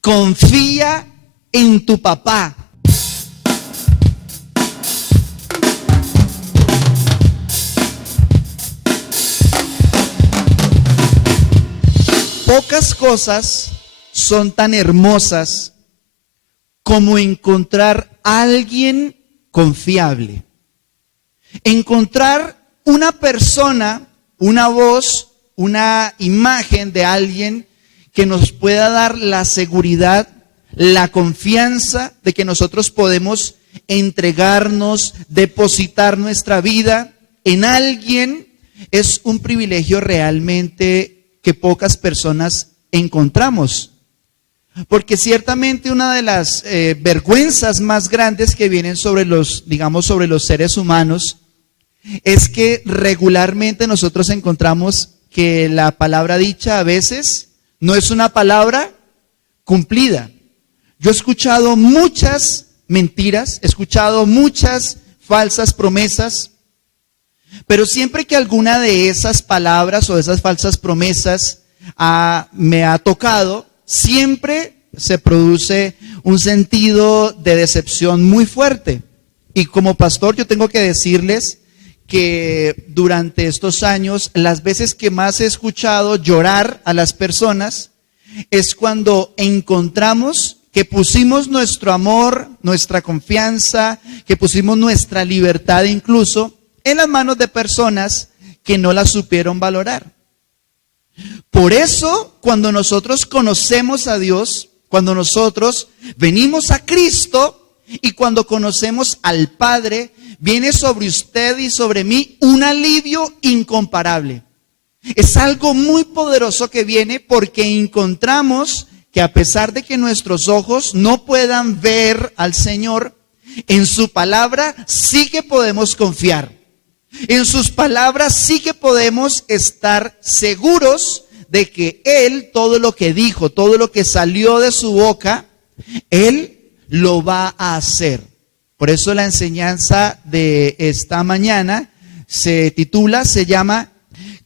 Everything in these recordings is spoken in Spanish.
Confía en tu papá. Pocas cosas son tan hermosas como encontrar a alguien confiable. Encontrar una persona, una voz, una imagen de alguien que nos pueda dar la seguridad, la confianza de que nosotros podemos entregarnos, depositar nuestra vida en alguien, es un privilegio realmente que pocas personas encontramos. Porque ciertamente una de las vergüenzas más grandes que vienen sobre los seres humanos es que regularmente nosotros encontramos que la palabra dicha a veces no es una palabra cumplida. Yo he escuchado muchas mentiras, he escuchado muchas falsas promesas, pero siempre que alguna de esas palabras o de esas falsas promesas me ha tocado, siempre se produce un sentido de decepción muy fuerte. Y como pastor yo tengo que decirles que durante estos años, las veces que más he escuchado llorar a las personas es cuando encontramos que pusimos nuestro amor, nuestra confianza, que pusimos nuestra libertad incluso en las manos de personas que no la supieron valorar. Por eso, cuando nosotros conocemos a Dios, cuando nosotros venimos a Cristo y cuando conocemos al Padre, viene sobre usted y sobre mí un alivio incomparable. Es algo muy poderoso que viene porque encontramos que a pesar de que nuestros ojos no puedan ver al Señor, en su palabra sí que podemos confiar. En sus palabras sí que podemos estar seguros de que Él, todo lo que dijo, todo lo que salió de su boca, Él lo va a hacer. Por eso la enseñanza de esta mañana se llama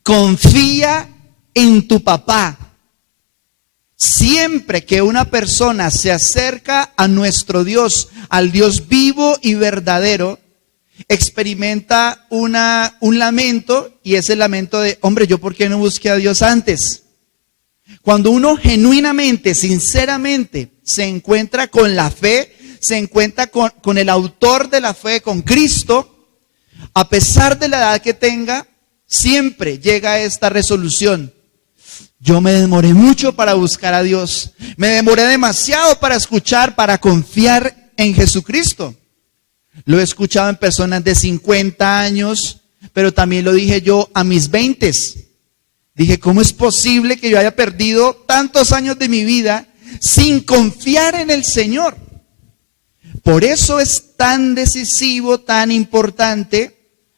Confía en tu papá. Siempre que una persona se acerca a nuestro Dios, al Dios vivo y verdadero, experimenta un lamento, y es el lamento de, hombre, ¿yo por qué no busqué a Dios antes? Cuando uno genuinamente, sinceramente, se encuentra con la fe, se encuentra con el autor de la fe, con Cristo, a pesar de la edad que tenga, siempre llega esta resolución. Yo me demoré mucho para buscar a Dios, me demoré demasiado para escuchar, para confiar en Jesucristo. Lo he escuchado en personas de 50 años, pero también lo dije yo a mis 20. Dije, ¿cómo es posible que yo haya perdido tantos años de mi vida sin confiar en el Señor? Por eso es tan decisivo, tan importante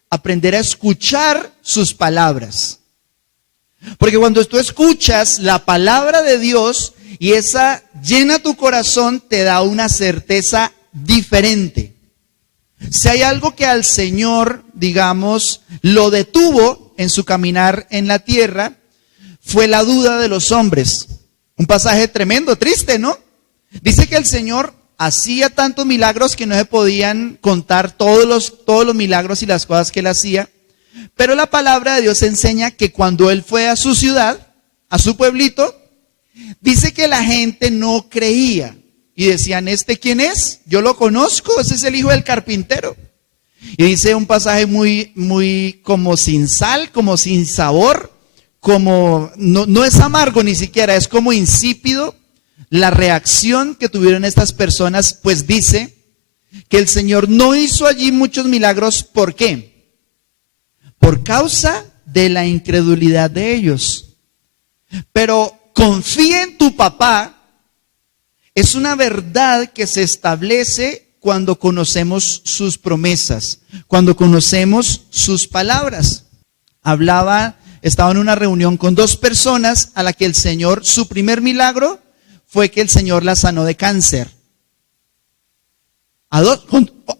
aprender a escuchar sus palabras. Porque cuando tú escuchas la palabra de Dios y esa llena tu corazón, te da una certeza diferente. Si hay algo que al Señor, digamos, lo detuvo en su caminar en la tierra, fue la duda de los hombres. Un pasaje tremendo, triste, ¿no? Dice que el Señor hacía tantos milagros que no se podían contar todos los milagros y las cosas que Él hacía. Pero la palabra de Dios enseña que cuando Él fue a su ciudad, a su pueblito, dice que la gente no creía. Y decían, ¿este quién es? Yo lo conozco, ese es el hijo del carpintero. Y dice un pasaje muy como sin sal, como sin sabor, como no es amargo ni siquiera, es como insípido. La reacción que tuvieron estas personas, pues dice que el Señor no hizo allí muchos milagros. ¿Por qué? Por causa de la incredulidad de ellos. Pero confía en tu papá. Es una verdad que se establece cuando conocemos sus promesas, cuando conocemos sus palabras. Estaba en una reunión con dos personas a la que el Señor, su primer milagro fue que el Señor la sanó de cáncer.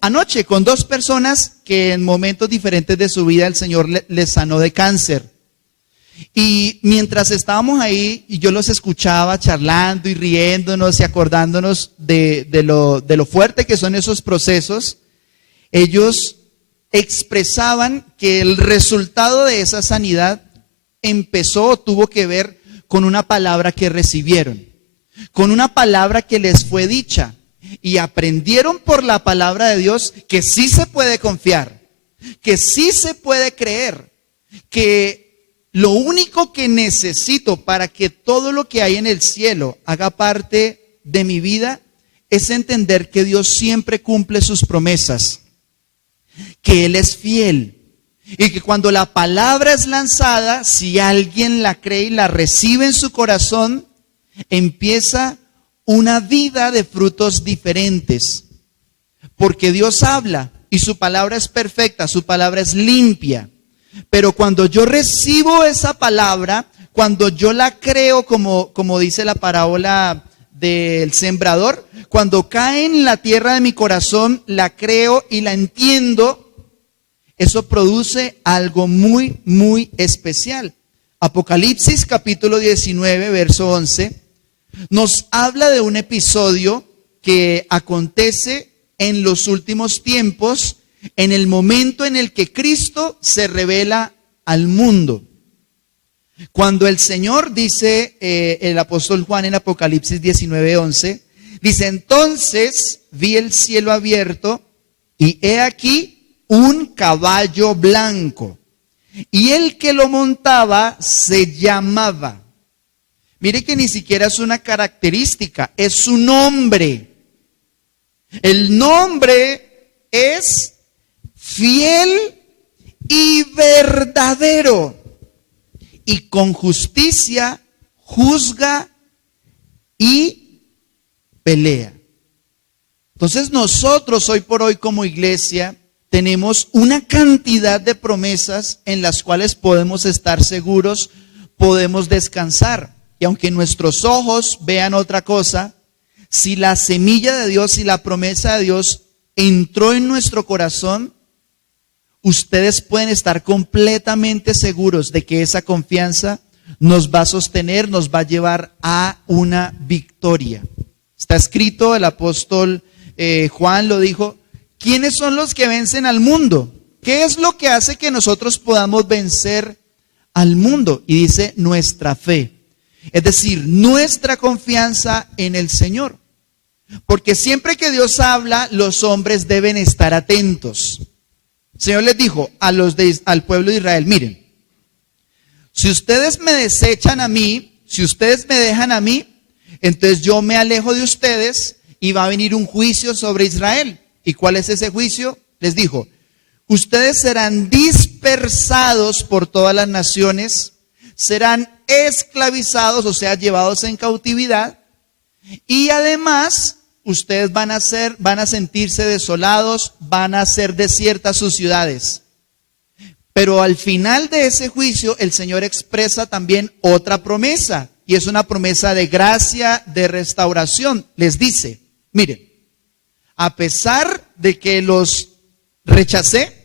Anoche con dos personas que en momentos diferentes de su vida el Señor les sanó de cáncer. Y mientras estábamos ahí, y yo los escuchaba charlando y riéndonos y acordándonos de lo fuerte que son esos procesos, ellos expresaban que el resultado de esa sanidad tuvo que ver con una palabra que recibieron, con una palabra que les fue dicha, y aprendieron por la palabra de Dios que sí se puede confiar, que sí se puede creer, que lo único que necesito para que todo lo que hay en el cielo haga parte de mi vida es entender que Dios siempre cumple sus promesas, que Él es fiel y que cuando la palabra es lanzada, si alguien la cree y la recibe en su corazón, empieza una vida de frutos diferentes. Porque Dios habla y su palabra es perfecta, su palabra es limpia. Pero cuando yo recibo esa palabra, cuando yo la creo, como dice la parábola del sembrador, cuando cae en la tierra de mi corazón, la creo y la entiendo, eso produce algo muy, muy especial. Apocalipsis capítulo 19, verso 11, nos habla de un episodio que acontece en los últimos tiempos, en el momento en el que Cristo se revela al mundo. Cuando el Señor, dice el apóstol Juan en Apocalipsis 19:11, dice: entonces vi el cielo abierto y he aquí un caballo blanco, y el que lo montaba se llamaba. Mire que ni siquiera es una característica, es su nombre. El nombre es fiel y verdadero, y con justicia juzga y pelea. Entonces nosotros hoy por hoy como iglesia tenemos una cantidad de promesas en las cuales podemos estar seguros, podemos descansar. Y aunque nuestros ojos vean otra cosa, si la semilla de Dios y la promesa de Dios entró en nuestro corazón, ustedes pueden estar completamente seguros de que esa confianza nos va a sostener, nos va a llevar a una victoria. Está escrito, el apóstol Juan lo dijo: ¿quiénes son los que vencen al mundo? ¿Qué es lo que hace que nosotros podamos vencer al mundo? Y dice: nuestra fe. Es decir, nuestra confianza en el Señor. Porque siempre que Dios habla, los hombres deben estar atentos. El Señor les dijo al pueblo de Israel: miren, si ustedes me desechan a mí, si ustedes me dejan a mí, entonces yo me alejo de ustedes y va a venir un juicio sobre Israel. ¿Y cuál es ese juicio? Les dijo: ustedes serán dispersados por todas las naciones, serán esclavizados, o sea, llevados en cautividad, y además ustedes van a sentirse desolados, van a ser desiertas sus ciudades. Pero al final de ese juicio, el Señor expresa también otra promesa, y es una promesa de gracia, de restauración. Les dice: miren, a pesar de que los rechacé,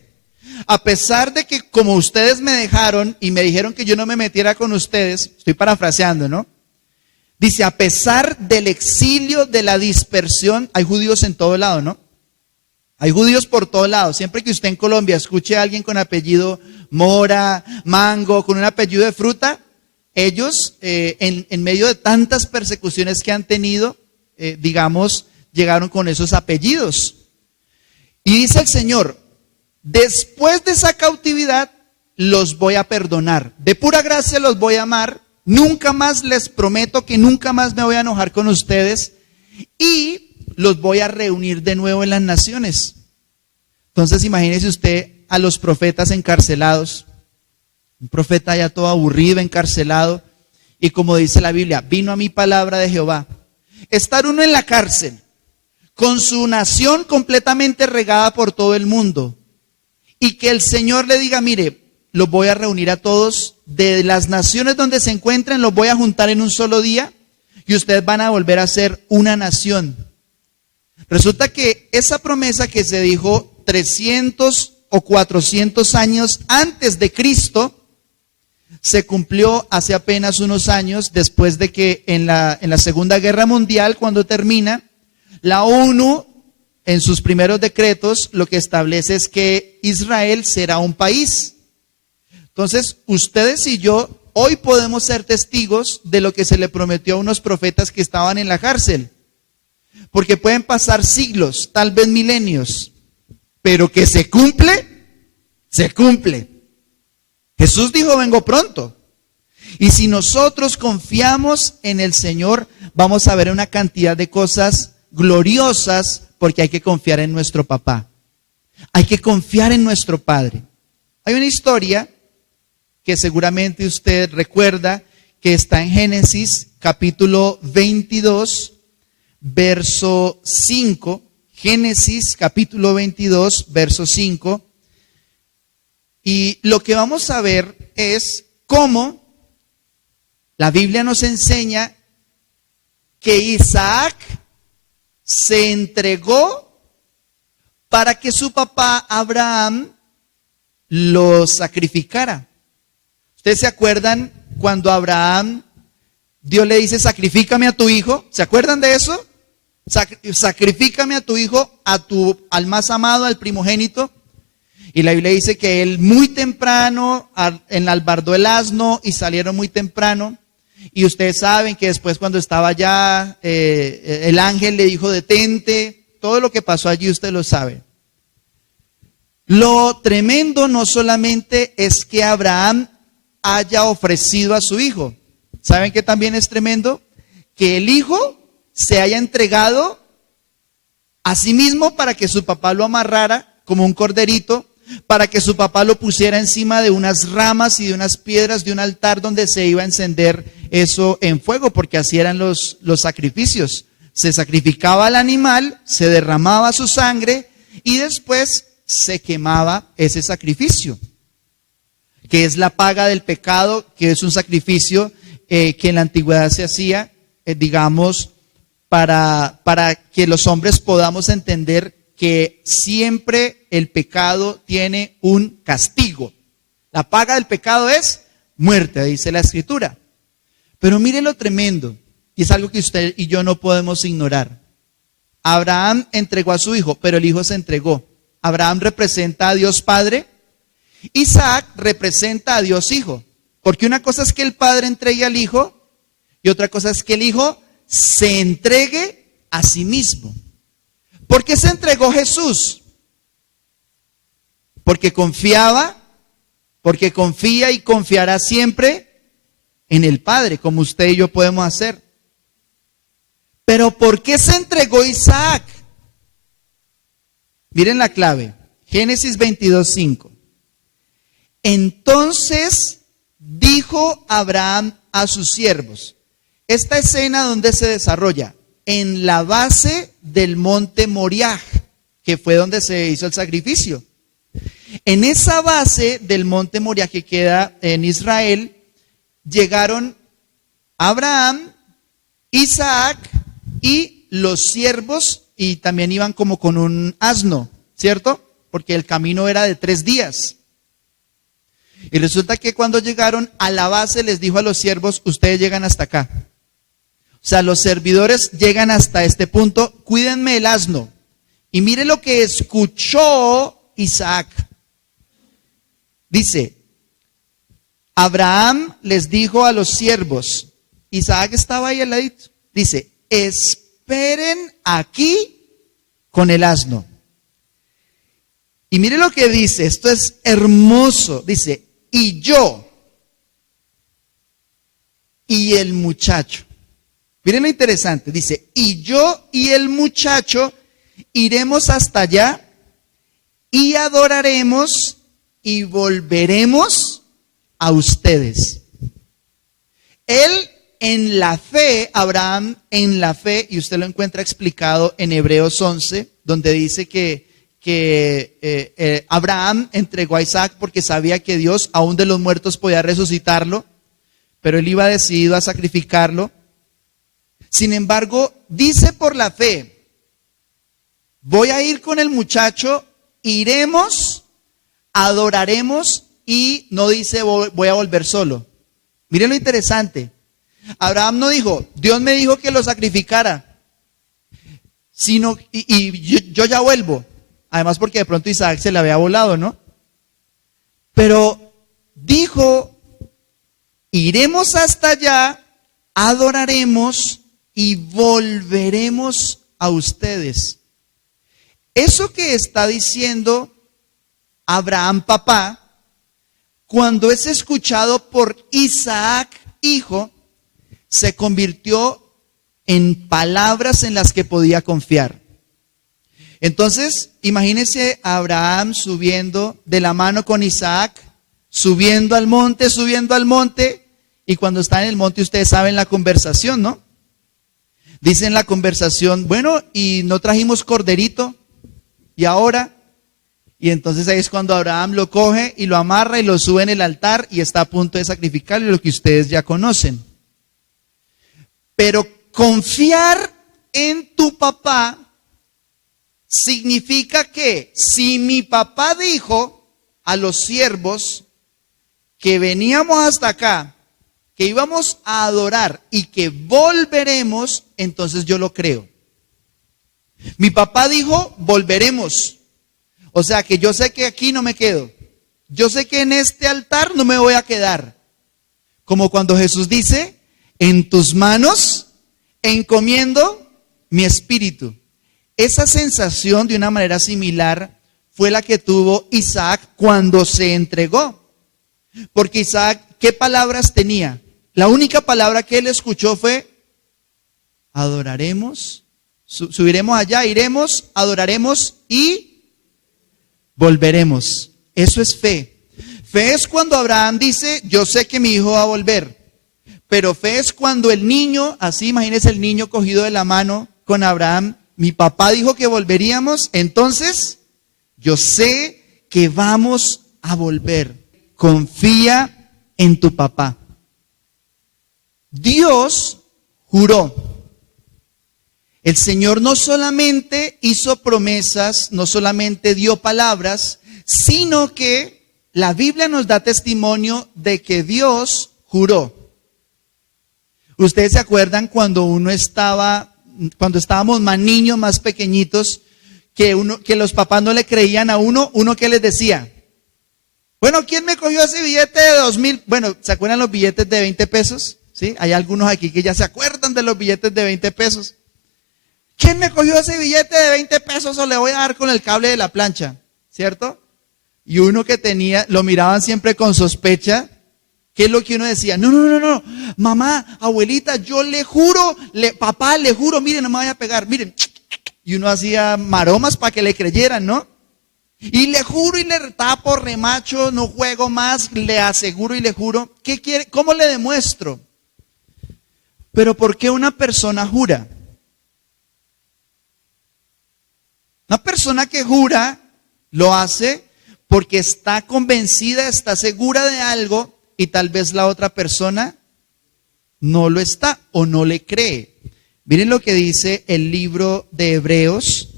a pesar de que como ustedes me dejaron y me dijeron que yo no me metiera con ustedes, estoy parafraseando, ¿no? Dice: a pesar del exilio, de la dispersión, hay judíos en todo lado, ¿no? Hay judíos por todo lado. Siempre que usted en Colombia escuche a alguien con apellido Mora, Mango, con un apellido de fruta, ellos en medio de tantas persecuciones que han tenido, llegaron con esos apellidos. Y dice el Señor: después de esa cautividad los voy a perdonar, de pura gracia los voy a amar, nunca más, les prometo que nunca más me voy a enojar con ustedes, y los voy a reunir de nuevo en las naciones. Entonces imagínese usted a los profetas encarcelados, un profeta ya todo aburrido, encarcelado, y como dice la Biblia: vino a mí palabra de Jehová. Estar uno en la cárcel, con su nación completamente regada por todo el mundo, y que el Señor le diga: mire, los voy a reunir a todos de las naciones donde se encuentren, los voy a juntar en un solo día, y ustedes van a volver a ser una nación. Resulta que esa promesa que se dijo 300 o 400 años antes de Cristo, se cumplió hace apenas unos años, después de que en la Segunda Guerra Mundial, cuando termina, la ONU, en sus primeros decretos, lo que establece es que Israel será un país. Entonces, ustedes y yo hoy podemos ser testigos de lo que se le prometió a unos profetas que estaban en la cárcel. Porque pueden pasar siglos, tal vez milenios, pero que se cumple, se cumple. Jesús dijo, vengo pronto. Y si nosotros confiamos en el Señor, vamos a ver una cantidad de cosas gloriosas, porque hay que confiar en nuestro papá. Hay que confiar en nuestro Padre. Hay una historia que seguramente usted recuerda, que está en Génesis capítulo 22, verso 5. Génesis capítulo 22, verso 5. Y lo que vamos a ver es cómo la Biblia nos enseña que Isaac se entregó para que su papá Abraham lo sacrificara. ¿Ustedes se acuerdan cuando Abraham, Dios le dice, sacrifícame a tu hijo? ¿Se acuerdan de eso? Sacrifícame a tu hijo, al más amado, al primogénito. Y la Biblia dice que él muy temprano enalbardó el asno y salieron muy temprano. Y ustedes saben que después, cuando estaba allá, el ángel le dijo, detente. Todo lo que pasó allí usted lo sabe. Lo tremendo no solamente es que Abraham haya ofrecido a su hijo. ¿Saben qué también es tremendo? Que el hijo se haya entregado a sí mismo para que su papá lo amarrara como un corderito, para que su papá lo pusiera encima de unas ramas y de unas piedras de un altar donde se iba a encender eso en fuego, porque así eran los sacrificios. Se sacrificaba al animal, se derramaba su sangre y después se quemaba ese sacrificio, que es la paga del pecado, que es un sacrificio que en la antigüedad se hacía, digamos, para que los hombres podamos entender que siempre el pecado tiene un castigo. La paga del pecado es muerte, dice la Escritura. Pero mire lo tremendo, y es algo que usted y yo no podemos ignorar. Abraham entregó a su hijo, pero el hijo se entregó. Abraham representa a Dios Padre, Isaac representa a Dios Hijo. Porque una cosa es que el Padre entregue al Hijo, y otra cosa es que el Hijo se entregue a sí mismo. ¿Por qué se entregó Jesús? Porque confiaba, porque confía y confiará siempre en el Padre, como usted y yo podemos hacer. Pero ¿por qué se entregó Isaac? Miren la clave, Génesis 22:5. Entonces dijo Abraham a sus siervos. Esta escena, ¿dónde se desarrolla? En la base del monte Moriah, que fue donde se hizo el sacrificio. En esa base del monte Moriah que queda en Israel, llegaron Abraham, Isaac y los siervos, y también iban como con un asno, ¿cierto? Porque el camino era de 3 días. Y resulta que cuando llegaron a la base les dijo a los siervos, ustedes llegan hasta acá. O sea, los servidores llegan hasta este punto, cuídenme el asno. Y mire lo que escuchó Isaac. Dice, Abraham les dijo a los siervos, Isaac estaba ahí al ladito, dice, esperen aquí con el asno. Y mire lo que dice, esto es hermoso, dice, y yo y el muchacho. Miren lo interesante, dice, y yo y el muchacho iremos hasta allá y adoraremos y volveremos a ustedes. Él en la fe, Abraham en la fe, y usted lo encuentra explicado en Hebreos 11, donde dice que Abraham entregó a Isaac porque sabía que Dios aún de los muertos podía resucitarlo, pero él iba decidido a sacrificarlo. Sin embargo, dice por la fe, voy a ir con el muchacho, iremos, adoraremos y no dice voy a volver solo. Miren lo interesante. Abraham no dijo, Dios me dijo que lo sacrificara, sino, yo ya vuelvo. Además porque de pronto Isaac se le había volado, ¿no? Pero dijo, iremos hasta allá, adoraremos y volveremos a ustedes. Eso que está diciendo Abraham papá, cuando es escuchado por Isaac hijo, se convirtió en palabras en las que podía confiar. Entonces, imagínense a Abraham subiendo de la mano con Isaac, subiendo al monte, y cuando está en el monte ustedes saben la conversación, ¿no? Dicen la conversación, bueno, y no trajimos corderito, y ahora, y entonces ahí es cuando Abraham lo coge y lo amarra y lo sube en el altar y está a punto de sacrificarlo, lo que ustedes ya conocen. Pero confiar en tu papá significa que si mi papá dijo a los siervos que veníamos hasta acá, que íbamos a adorar y que volveremos, entonces yo lo creo. Mi papá dijo, volveremos. O sea que yo sé que aquí no me quedo. Yo sé que en este altar no me voy a quedar. Como cuando Jesús dice, en tus manos encomiendo mi espíritu. Esa sensación de una manera similar fue la que tuvo Isaac cuando se entregó. Porque Isaac, ¿qué palabras tenía? La única palabra que él escuchó fue, adoraremos, subiremos allá, iremos, adoraremos y volveremos. Eso es fe. Fe es cuando Abraham dice, yo sé que mi hijo va a volver. Pero fe es cuando el niño, así imagínense el niño cogido de la mano con Abraham, mi papá dijo que volveríamos, entonces yo sé que vamos a volver. Confía en tu papá. Dios juró. El Señor no solamente hizo promesas, no solamente dio palabras, sino que la Biblia nos da testimonio de que Dios juró. Ustedes se acuerdan cuando estábamos más niños, más pequeñitos, que los papás no le creían a uno que les decía, bueno, ¿quién me cogió ese billete de 2,000? Bueno, ¿se acuerdan los billetes de 20 pesos? ¿Sí? Hay algunos aquí que ya se acuerdan de los billetes de 20 pesos. ¿Quién me cogió ese billete de 20 pesos o le voy a dar con el cable de la plancha? ¿Cierto? Y uno que tenía, lo miraban siempre con sospecha. ¿Qué es lo que uno decía? No, mamá, abuelita, yo le juro, papá, le juro, miren, no me vaya a pegar, miren. Y uno hacía maromas para que le creyeran, ¿no? Y le juro y le tapo, remacho, no juego más, le aseguro y le juro. ¿Qué quiere? ¿Cómo le demuestro? Pero ¿por qué una persona jura? Una persona que jura lo hace porque está convencida, está segura de algo y tal vez la otra persona no lo está o no le cree. Miren lo que dice el libro de Hebreos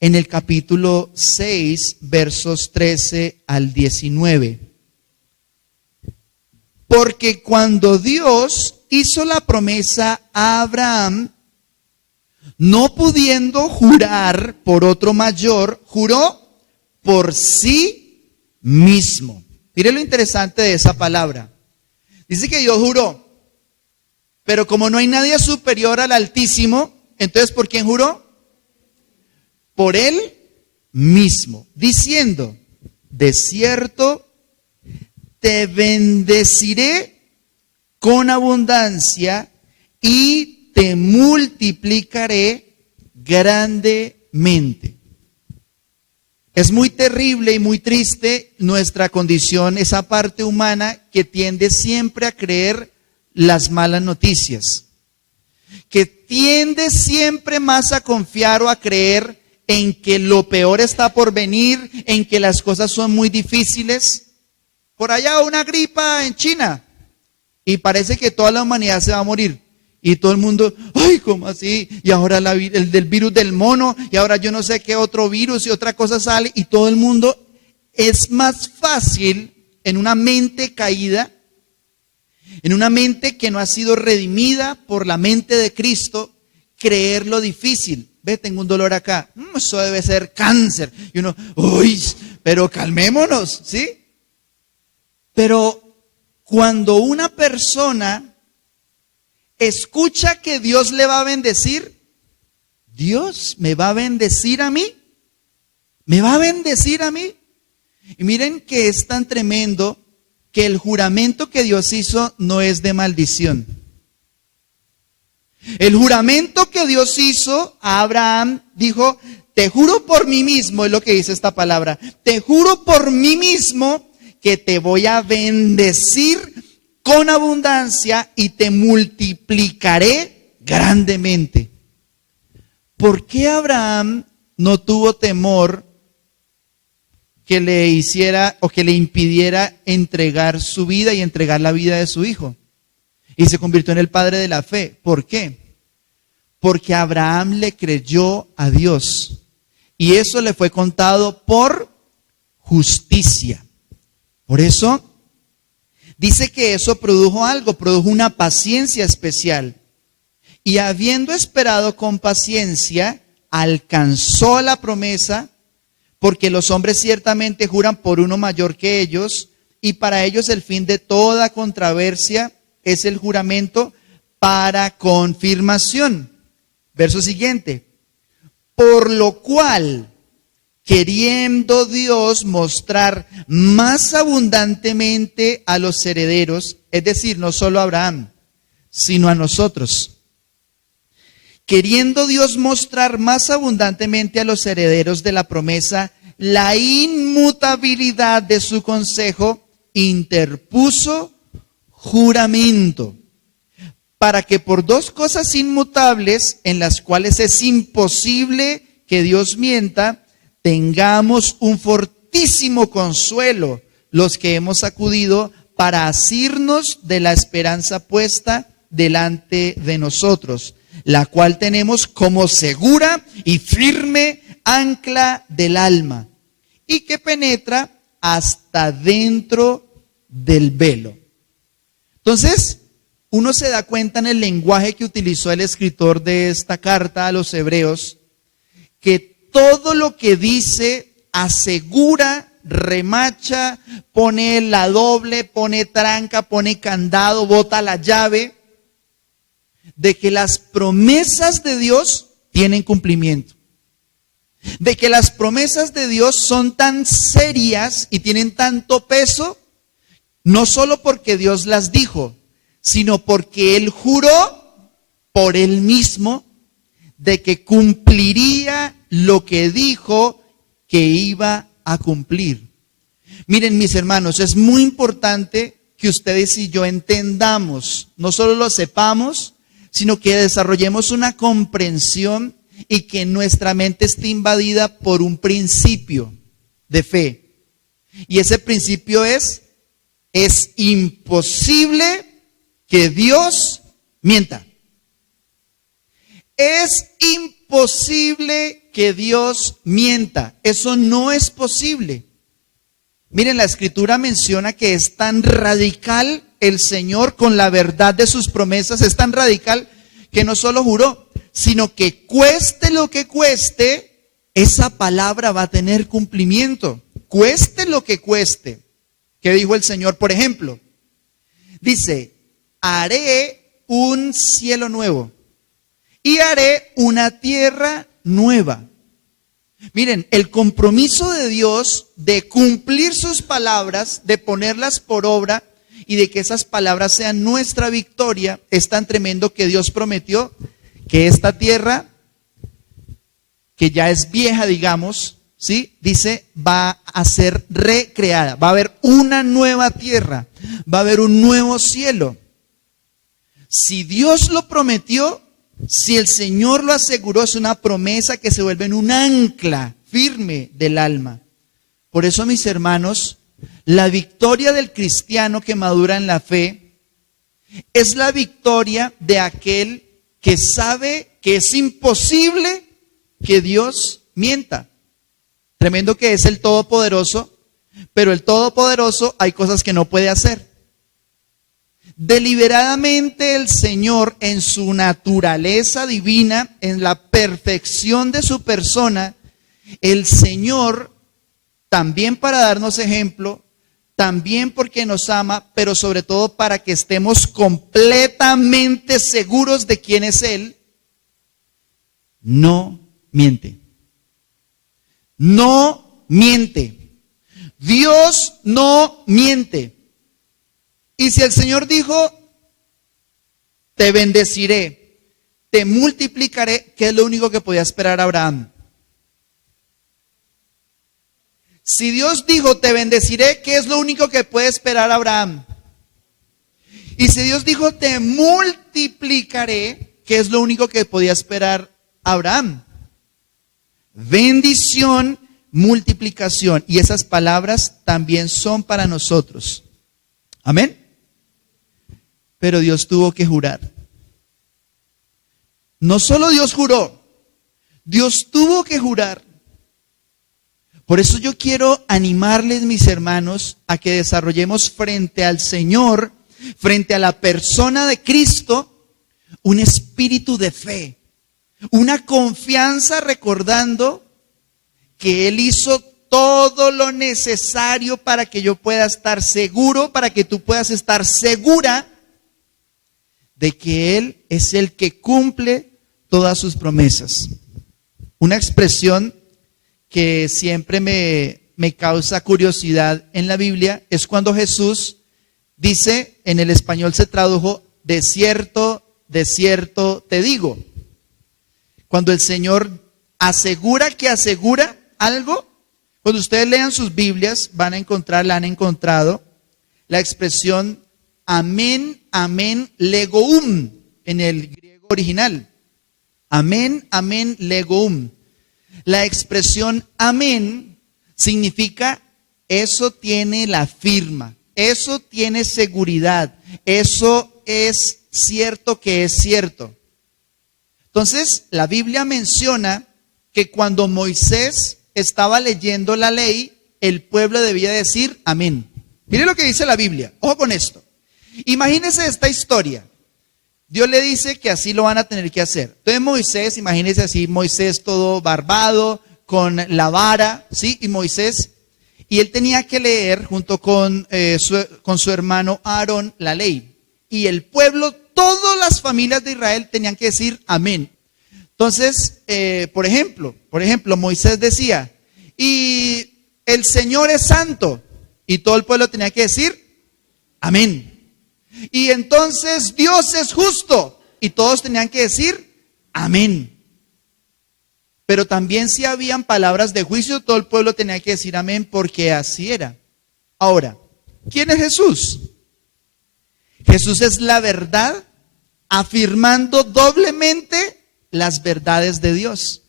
en el capítulo 6, versos 13 al 19. Porque cuando Dios hizo la promesa a Abraham, no pudiendo jurar por otro mayor, juró por sí mismo. Mire lo interesante de esa palabra. Dice que Dios juró, pero como no hay nadie superior al Altísimo, entonces ¿por quién juró? Por él mismo, diciendo, de cierto te bendeciré con abundancia y te multiplicaré grandemente. Es muy terrible y muy triste nuestra condición, esa parte humana que tiende siempre a creer las malas noticias, que tiende siempre más a confiar o a creer en que lo peor está por venir, en que las cosas son muy difíciles. Por allá una gripa en China y parece que toda la humanidad se va a morir. Y todo el mundo, ay, ¿cómo así? Y ahora el del virus del mono, y ahora yo no sé qué otro virus y otra cosa sale, y todo el mundo, es más fácil en una mente caída, en una mente que no ha sido redimida por la mente de Cristo, creer lo difícil. Ve, tengo un dolor acá. Eso debe ser cáncer. Y uno, uy, pero calmémonos, ¿sí? Pero cuando una persona escucha que Dios le va a bendecir, Dios me va a bendecir a mí. ¿Me va a bendecir a mí? Y miren que es tan tremendo que el juramento que Dios hizo no es de maldición. El juramento que Dios hizo a Abraham dijo, te juro por mí mismo, es lo que dice esta palabra, te juro por mí mismo que te voy a bendecir con abundancia y te multiplicaré grandemente. ¿Por qué Abraham no tuvo temor que le hiciera o que le impidiera entregar su vida y entregar la vida de su hijo? Y se convirtió en el padre de la fe. ¿Por qué? Porque Abraham le creyó a Dios. Y eso le fue contado por justicia. Por eso dice que eso produjo algo, produjo una paciencia especial. Y habiendo esperado con paciencia, alcanzó la promesa, porque los hombres ciertamente juran por uno mayor que ellos, y para ellos el fin de toda controversia es el juramento para confirmación. Verso siguiente. Por lo cual, queriendo Dios mostrar más abundantemente a los herederos, es decir, no solo a Abraham, sino a nosotros. Queriendo Dios mostrar más abundantemente a los herederos de la promesa la inmutabilidad de su consejo, interpuso juramento, para que por dos cosas inmutables, en las cuales es imposible que Dios mienta, tengamos un fortísimo consuelo los que hemos acudido para asirnos de la esperanza puesta delante de nosotros, la cual tenemos como segura y firme ancla del alma, y que penetra hasta dentro del velo. Entonces, uno se da cuenta en el lenguaje que utilizó el escritor de esta carta a los hebreos, que todo lo que dice asegura, remacha, pone la doble, pone tranca, pone candado, bota la llave, de que las promesas de Dios tienen cumplimiento. De que las promesas de Dios son tan serias y tienen tanto peso, no solo porque Dios las dijo, sino porque Él juró por Él mismo de que cumpliría lo que dijo que iba a cumplir. Miren, mis hermanos, es muy importante que ustedes y yo entendamos, no solo lo sepamos, sino que desarrollemos una comprensión y que nuestra mente esté invadida por un principio de fe. Y ese principio es imposible que Dios mienta. Es imposible que Dios mienta. Eso no es posible. Miren, la escritura menciona que es tan radical el Señor con la verdad de sus promesas, es tan radical que no solo juró, sino que cueste lo que cueste, esa palabra va a tener cumplimiento. Cueste lo que cueste. ¿Qué dijo el Señor? Por ejemplo, dice, haré un cielo nuevo y haré una tierra nueva. Miren, el compromiso de Dios de cumplir sus palabras, de ponerlas por obra y de que esas palabras sean nuestra victoria, es tan tremendo que Dios prometió que esta tierra, que ya es vieja, digamos, ¿sí? Dice, va a ser recreada, va a haber una nueva tierra, va a haber un nuevo cielo. Si Dios lo prometió, si el Señor lo aseguró, es una promesa que se vuelve en un ancla firme del alma. Por eso, mis hermanos, la victoria del cristiano que madura en la fe es la victoria de aquel que sabe que es imposible que Dios mienta. Tremendo que es el Todopoderoso, pero el Todopoderoso hay cosas que no puede hacer. Deliberadamente el Señor, en su naturaleza divina, en la perfección de su persona, el Señor, también para darnos ejemplo, también porque nos ama, pero sobre todo para que estemos completamente seguros de quién es Él, no miente. No miente. Dios no miente. Y si el Señor dijo, te bendeciré, te multiplicaré, ¿qué es lo único que podía esperar Abraham? Si Dios dijo, te bendeciré, ¿qué es lo único que puede esperar Abraham? Y si Dios dijo, te multiplicaré, ¿qué es lo único que podía esperar Abraham? Bendición, multiplicación. Y esas palabras también son para nosotros. Amén. Pero Dios tuvo que jurar. No solo Dios juró, Dios tuvo que jurar. Por eso yo quiero animarles, mis hermanos, a que desarrollemos frente al Señor, frente a la persona de Cristo, un espíritu de fe, una confianza recordando que Él hizo todo lo necesario para que yo pueda estar seguro, para que tú puedas estar segura de que Él es el que cumple todas sus promesas. Una expresión que siempre me causa curiosidad en la Biblia es cuando Jesús dice, en el español se tradujo, de cierto te digo. Cuando el Señor asegura que asegura algo, cuando ustedes lean sus Biblias van a encontrar, la han encontrado, la expresión amén, amén, legoum, en el griego original. Amén, amén, legoum. La expresión amén significa eso tiene la firma, eso tiene seguridad, eso es cierto que es cierto. Entonces, la Biblia menciona que cuando Moisés estaba leyendo la ley, el pueblo debía decir amén. Mire lo que dice la Biblia, ojo con esto. Imagínese esta historia. Dios le dice que así lo van a tener que hacer. Entonces Moisés, imagínese así, Moisés todo barbado, con la vara, ¿sí? Y él tenía que leer junto con su hermano Aarón la ley. Y el pueblo, todas las familias de Israel tenían que decir amén. Entonces, por ejemplo, Moisés decía, y el Señor es santo. Y todo el pueblo tenía que decir amén. Y entonces Dios es justo. Y todos tenían que decir amén. Pero también si habían palabras de juicio, todo el pueblo tenía que decir amén, porque así era. Ahora, ¿quién es Jesús? Jesús es la verdad, afirmando doblemente las verdades de Dios.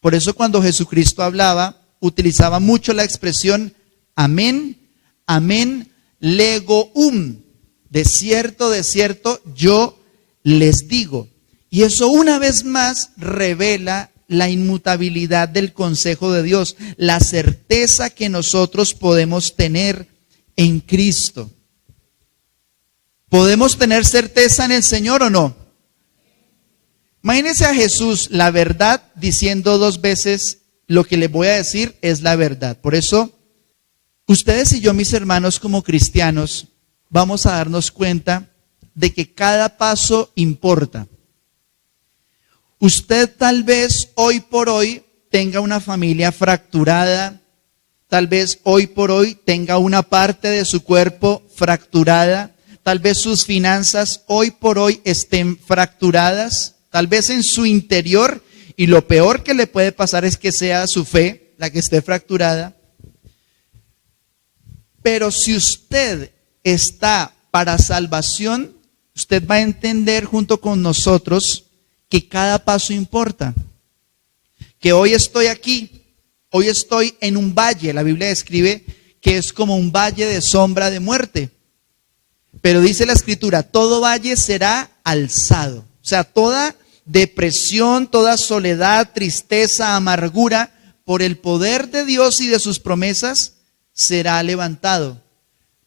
Por eso cuando Jesucristo hablaba, utilizaba mucho la expresión amén, amén, legoum. De cierto, yo les digo. Y eso una vez más revela la inmutabilidad del consejo de Dios, la certeza que nosotros podemos tener en Cristo. ¿Podemos tener certeza en el Señor o no? Imagínense a Jesús, la verdad, diciendo 2 veces lo que le voy a decir es la verdad. Por eso, ustedes y yo, mis hermanos, como cristianos, vamos a darnos cuenta de que cada paso importa. Usted tal vez hoy por hoy tenga una familia fracturada, tal vez hoy por hoy tenga una parte de su cuerpo fracturada, tal vez sus finanzas hoy por hoy estén fracturadas, tal vez en su interior, y lo peor que le puede pasar es que sea su fe la que esté fracturada. Pero si usted está para salvación, usted va a entender junto con nosotros que cada paso importa. Que hoy estoy aquí, hoy estoy en un valle. La Biblia describe que es como un valle de sombra de muerte. Pero dice la Escritura, todo valle será alzado. O sea, toda depresión, toda soledad, tristeza, amargura, por el poder de Dios y de sus promesas, será levantado.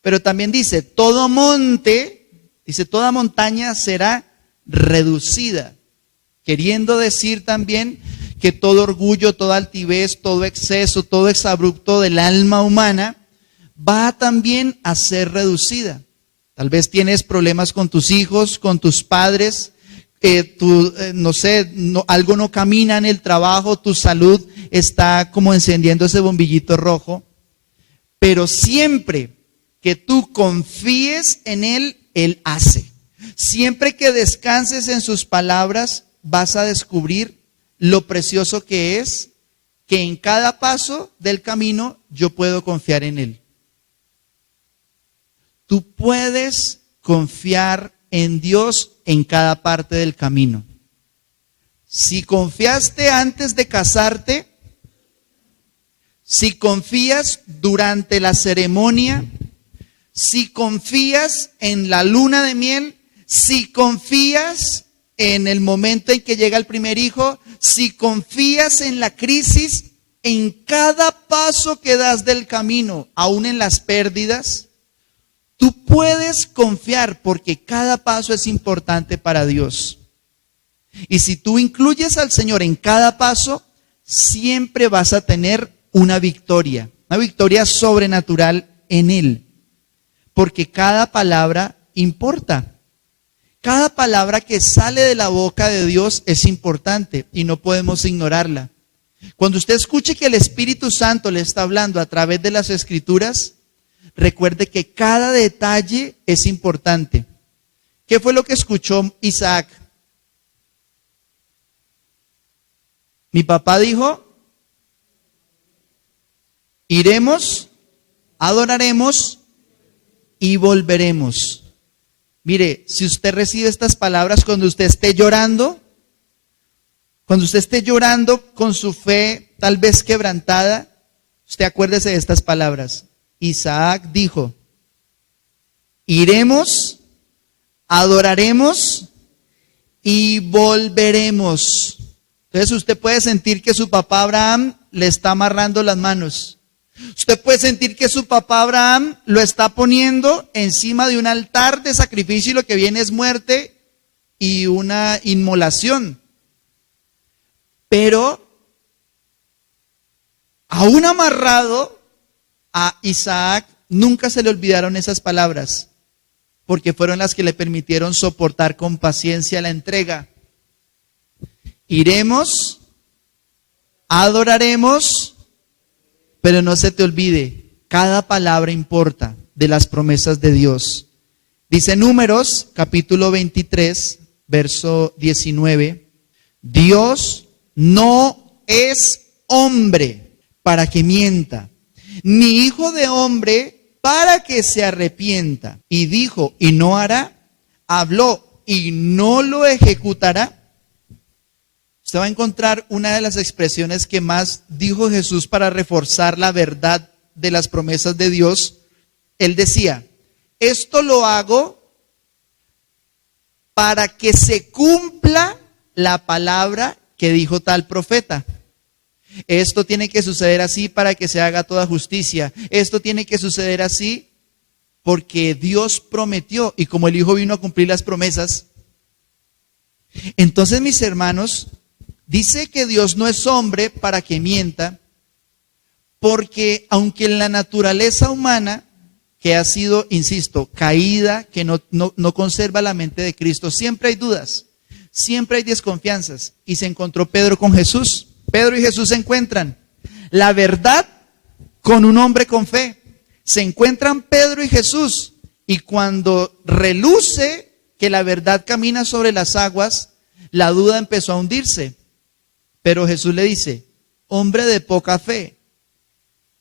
Pero también dice, todo monte, dice, toda montaña será reducida. Queriendo decir también que todo orgullo, toda altivez, todo exceso, todo exabrupto del alma humana va también a ser reducida. Tal vez tienes problemas con tus hijos, con tus padres, no sé, algo no camina en el trabajo, tu salud está como encendiendo ese bombillito rojo. Pero siempre que tú confíes en Él, Él hace. Siempre que descanses en sus palabras, vas a descubrir lo precioso que es que en cada paso del camino yo puedo confiar en Él. Tú puedes confiar en Dios en cada parte del camino. Si confiaste antes de casarte, si confías durante la ceremonia, si confías en la luna de miel, si confías en el momento en que llega el primer hijo, si confías en la crisis, en cada paso que das del camino, aún en las pérdidas, tú puedes confiar porque cada paso es importante para Dios. Y si tú incluyes al Señor en cada paso, siempre vas a tener una victoria sobrenatural en Él. Porque cada palabra importa. Cada palabra que sale de la boca de Dios es importante y no podemos ignorarla. Cuando usted escuche que el Espíritu Santo le está hablando a través de las Escrituras, recuerde que cada detalle es importante. ¿Qué fue lo que escuchó Isaac? Mi papá dijo, iremos, adoraremos y volveremos. Mire, si usted recibe estas palabras cuando usted esté llorando con su fe tal vez quebrantada, usted acuérdese de estas palabras. Isaac dijo, iremos, adoraremos y volveremos. Entonces usted puede sentir que su papá Abraham le está amarrando las manos. Usted puede sentir que su papá Abraham lo está poniendo encima de un altar de sacrificio y lo que viene es muerte y una inmolación. Pero aún amarrado a Isaac, nunca se le olvidaron esas palabras, porque fueron las que le permitieron soportar con paciencia la entrega. Iremos, adoraremos, pero no se te olvide, cada palabra importa de las promesas de Dios. Dice Números, capítulo 23, verso 19, Dios no es hombre para que mienta, ni hijo de hombre para que se arrepienta. Y dijo, y no hará, habló, y no lo ejecutará. Usted va a encontrar una de las expresiones que más dijo Jesús para reforzar la verdad de las promesas de Dios. Él decía, esto lo hago para que se cumpla la palabra que dijo tal profeta. Esto tiene que suceder así para que se haga toda justicia. Esto tiene que suceder así porque Dios prometió y como el Hijo vino a cumplir las promesas. Entonces, mis hermanos, dice que Dios no es hombre para que mienta, porque aunque en la naturaleza humana, que ha sido, insisto, caída, que no conserva la mente de Cristo, siempre hay dudas, siempre hay desconfianzas. Y se encontró Pedro con Jesús. Pedro y Jesús se encuentran. La verdad con un hombre con fe. Se encuentran Pedro y Jesús. Y cuando reluce que la verdad camina sobre las aguas, la duda empezó a hundirse. Pero Jesús le dice, hombre de poca fe,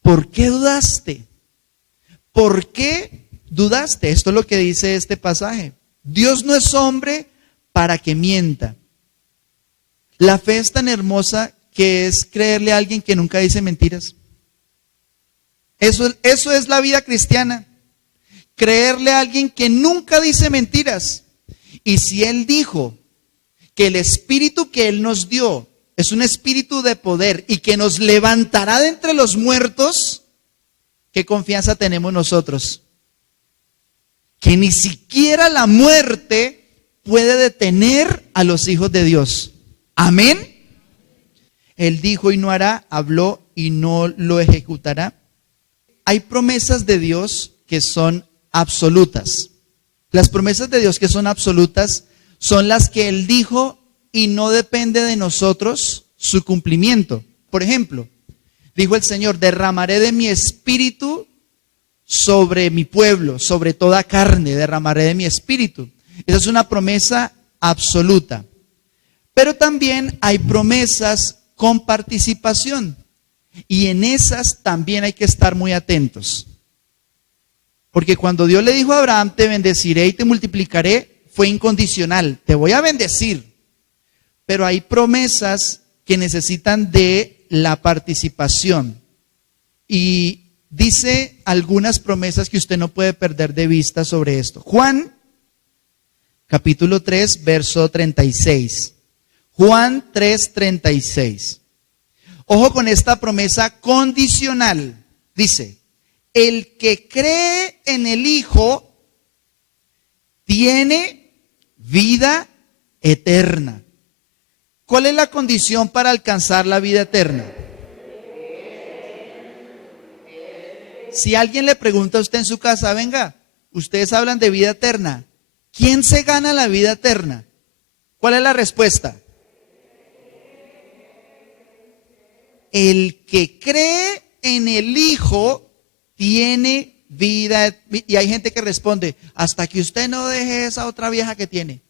¿por qué dudaste? ¿Por qué dudaste? Esto es lo que dice este pasaje. Dios no es hombre para que mienta. La fe es tan hermosa que es creerle a alguien que nunca dice mentiras. Eso es la vida cristiana. Creerle a alguien que nunca dice mentiras. Y si Él dijo que el espíritu que Él nos dio es un espíritu de poder y que nos levantará de entre los muertos, ¿qué confianza tenemos nosotros? Que ni siquiera la muerte puede detener a los hijos de Dios. Amén. Él dijo y no hará, habló y no lo ejecutará. Hay promesas de Dios que son absolutas. Las promesas de Dios que son absolutas son las que Él dijo y no depende de nosotros su cumplimiento. Por ejemplo, dijo el Señor, derramaré de mi espíritu sobre mi pueblo, sobre toda carne, derramaré de mi espíritu. Esa es una promesa absoluta. Pero también hay promesas con participación. Y en esas también hay que estar muy atentos. Porque cuando Dios le dijo a Abraham, te bendeciré y te multiplicaré, fue incondicional, te voy a bendecir. Pero hay promesas que necesitan de la participación. Y dice algunas promesas que usted no puede perder de vista sobre esto. Juan, capítulo 3, verso 36. Juan 3, 36. Ojo con esta promesa condicional. Dice, el que cree en el Hijo tiene vida eterna. ¿Cuál es la condición para alcanzar la vida eterna? Si alguien le pregunta a usted en su casa, venga, ustedes hablan de vida eterna, ¿quién se gana la vida eterna? ¿Cuál es la respuesta? El que cree en el Hijo tiene vida. Y hay gente que responde, hasta que usted no deje esa otra vieja que tiene,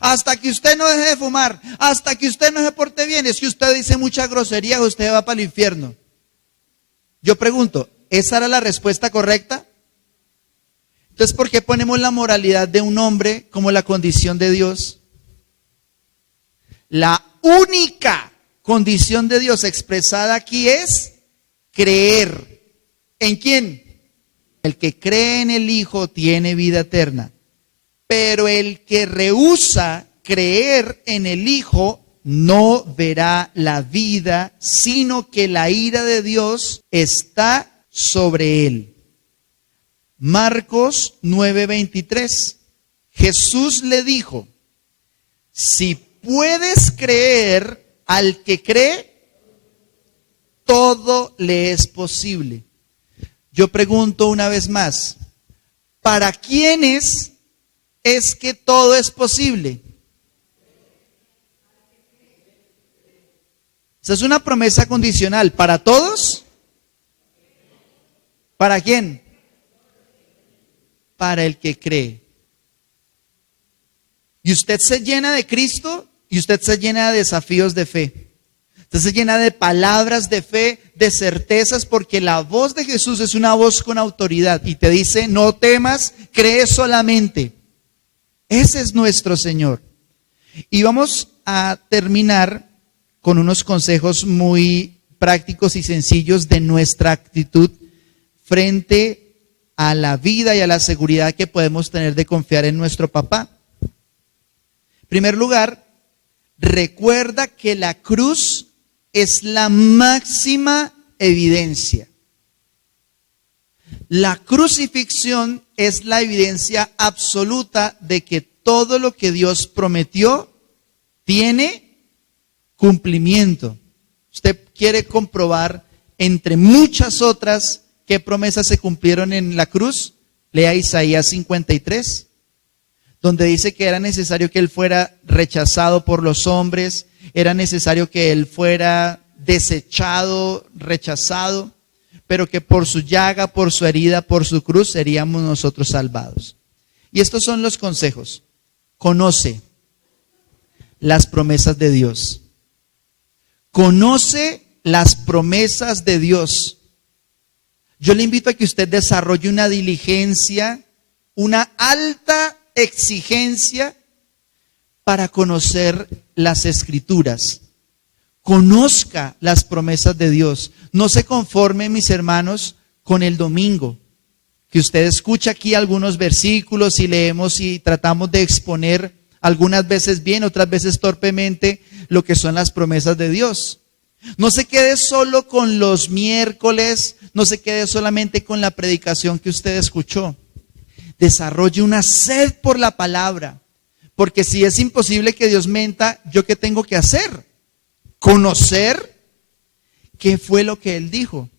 hasta que usted no deje de fumar, hasta que usted no se porte bien, es que usted dice mucha grosería, usted va para el infierno. Yo pregunto, ¿esa era la respuesta correcta? Entonces, ¿por qué ponemos la moralidad de un hombre como la condición de Dios? La única condición de Dios expresada aquí es creer. ¿En quién? El que cree en el Hijo tiene vida eterna. Pero el que rehúsa creer en el Hijo no verá la vida, sino que la ira de Dios está sobre él. Marcos 9:23. Jesús le dijo, si puedes creer al que cree, todo le es posible. Yo pregunto una vez más, ¿para quiénes es que todo es posible? Esa es una promesa condicional. ¿Para todos? ¿Para quién? Para el que cree. Y usted se llena de Cristo y usted se llena de desafíos de fe. Usted se llena de palabras de fe, de certezas, porque la voz de Jesús es una voz con autoridad y te dice, no temas, cree solamente. Ese es nuestro Señor. Y vamos a terminar con unos consejos muy prácticos y sencillos de nuestra actitud frente a la vida y a la seguridad que podemos tener de confiar en nuestro papá. En primer lugar, recuerda que la cruz es la máxima evidencia. La crucifixión es la evidencia absoluta de que todo lo que Dios prometió tiene cumplimiento. Usted quiere comprobar, entre muchas otras, qué promesas se cumplieron en la cruz. Lea Isaías 53, donde dice que era necesario que Él fuera rechazado por los hombres, era necesario que Él fuera desechado, rechazado, pero que por su llaga, por su herida, por su cruz, seríamos nosotros salvados. Y estos son los consejos. Conoce las promesas de Dios. Conoce las promesas de Dios. Yo le invito a que usted desarrolle una diligencia, una alta exigencia para conocer las Escrituras. Conozca las promesas de Dios. No se conforme, mis hermanos, con el domingo, que usted escucha aquí algunos versículos y leemos y tratamos de exponer algunas veces bien, otras veces torpemente, lo que son las promesas de Dios. No se quede solo con los miércoles, no se quede solamente con la predicación que usted escuchó. Desarrolle una sed por la palabra. Porque si es imposible que Dios menta, ¿yo qué tengo que hacer? Conocer qué fue lo que Él dijo.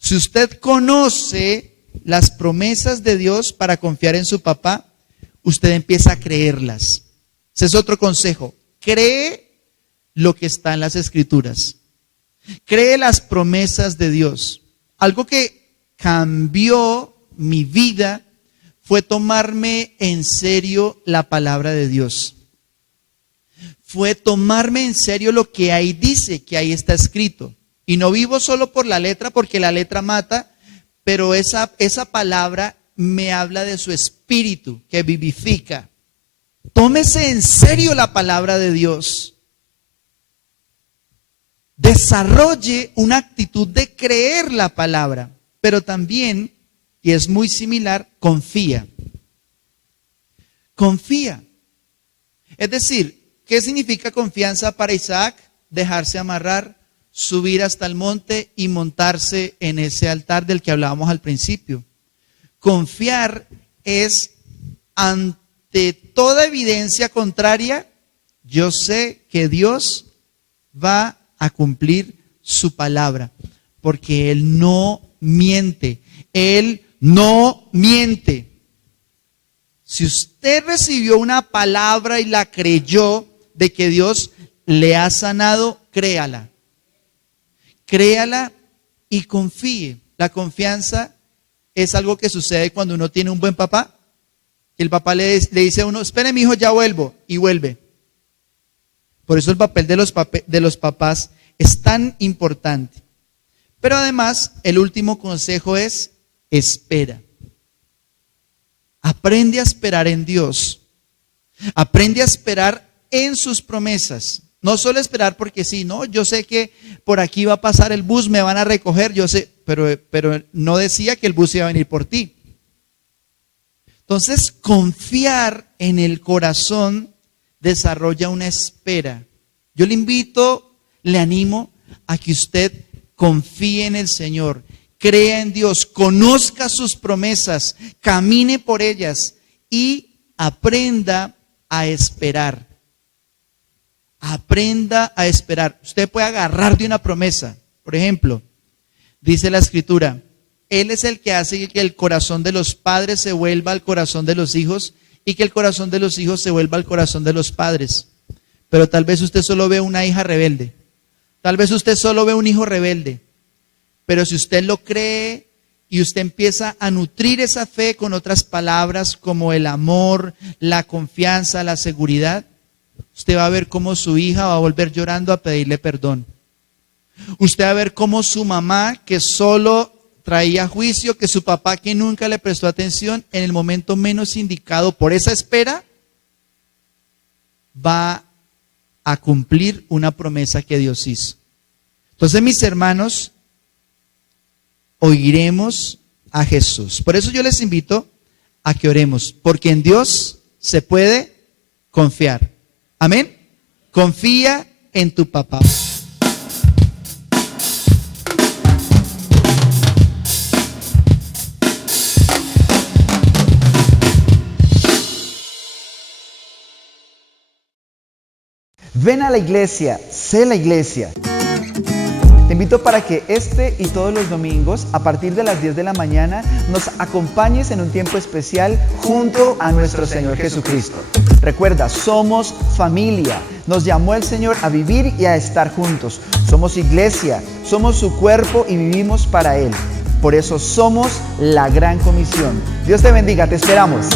Si usted conoce las promesas de Dios para confiar en su papá, usted empieza a creerlas. Ese es otro consejo. Cree lo que está en las Escrituras. Cree las promesas de Dios. Algo que cambió mi vida fue tomarme en serio la palabra de Dios. Fue tomarme en serio lo que ahí dice, que ahí está escrito. Y no vivo solo por la letra, porque la letra mata, pero esa palabra me habla de su espíritu, que vivifica. Tómese en serio la palabra de Dios. Desarrolle una actitud de creer la palabra, pero también, y es muy similar, confía. Confía. Es decir, ¿qué significa confianza para Isaac? Dejarse amarrar, subir hasta el monte y montarse en ese altar del que hablábamos al principio. Confiar es, ante toda evidencia contraria, yo sé que Dios va a cumplir su palabra, porque Él no miente. Él no miente. Si usted recibió una palabra y la creyó de que Dios le ha sanado, créala. Créala y confíe. La confianza es algo que sucede cuando uno tiene un buen papá. El papá le dice a uno, espere mi hijo, ya vuelvo, y vuelve. Por eso el papel de los papás es tan importante. Pero además, el último consejo es, espera. Aprende a esperar en Dios. Aprende a esperar en sus promesas. No solo esperar porque sí, no, yo sé que por aquí va a pasar el bus, me van a recoger, yo sé, pero no decía que el bus iba a venir por ti. Entonces, confiar en el corazón desarrolla una espera. Yo le invito, le animo a que usted confíe en el Señor, crea en Dios, conozca sus promesas, camine por ellas y aprenda a esperar. Aprenda a esperar. Usted puede agarrar de una promesa. Por ejemplo, dice la Escritura, Él es el que hace que el corazón de los padres se vuelva al corazón de los hijos y que el corazón de los hijos se vuelva al corazón de los padres. Pero tal vez usted solo ve una hija rebelde. Tal vez usted solo ve un hijo rebelde. Pero si usted lo cree y usted empieza a nutrir esa fe con otras palabras como el amor, la confianza, la seguridad, usted va a ver cómo su hija va a volver llorando a pedirle perdón. Usted va a ver cómo su mamá, que solo traía juicio, que su papá, que nunca le prestó atención, en el momento menos indicado por esa espera, va a cumplir una promesa que Dios hizo. Entonces, mis hermanos, oiremos a Jesús. Por eso yo les invito a que oremos, porque en Dios se puede confiar. Amén. Confía en tu papá. Ven a la iglesia, sé la iglesia. Te invito para que este y todos los domingos, a partir de las 10 de la mañana, nos acompañes en un tiempo especial junto a nuestro Señor Jesucristo. Recuerda, somos familia. Nos llamó el Señor a vivir y a estar juntos. Somos iglesia, somos su cuerpo y vivimos para Él. Por eso somos la Gran Comisión. Dios te bendiga, te esperamos.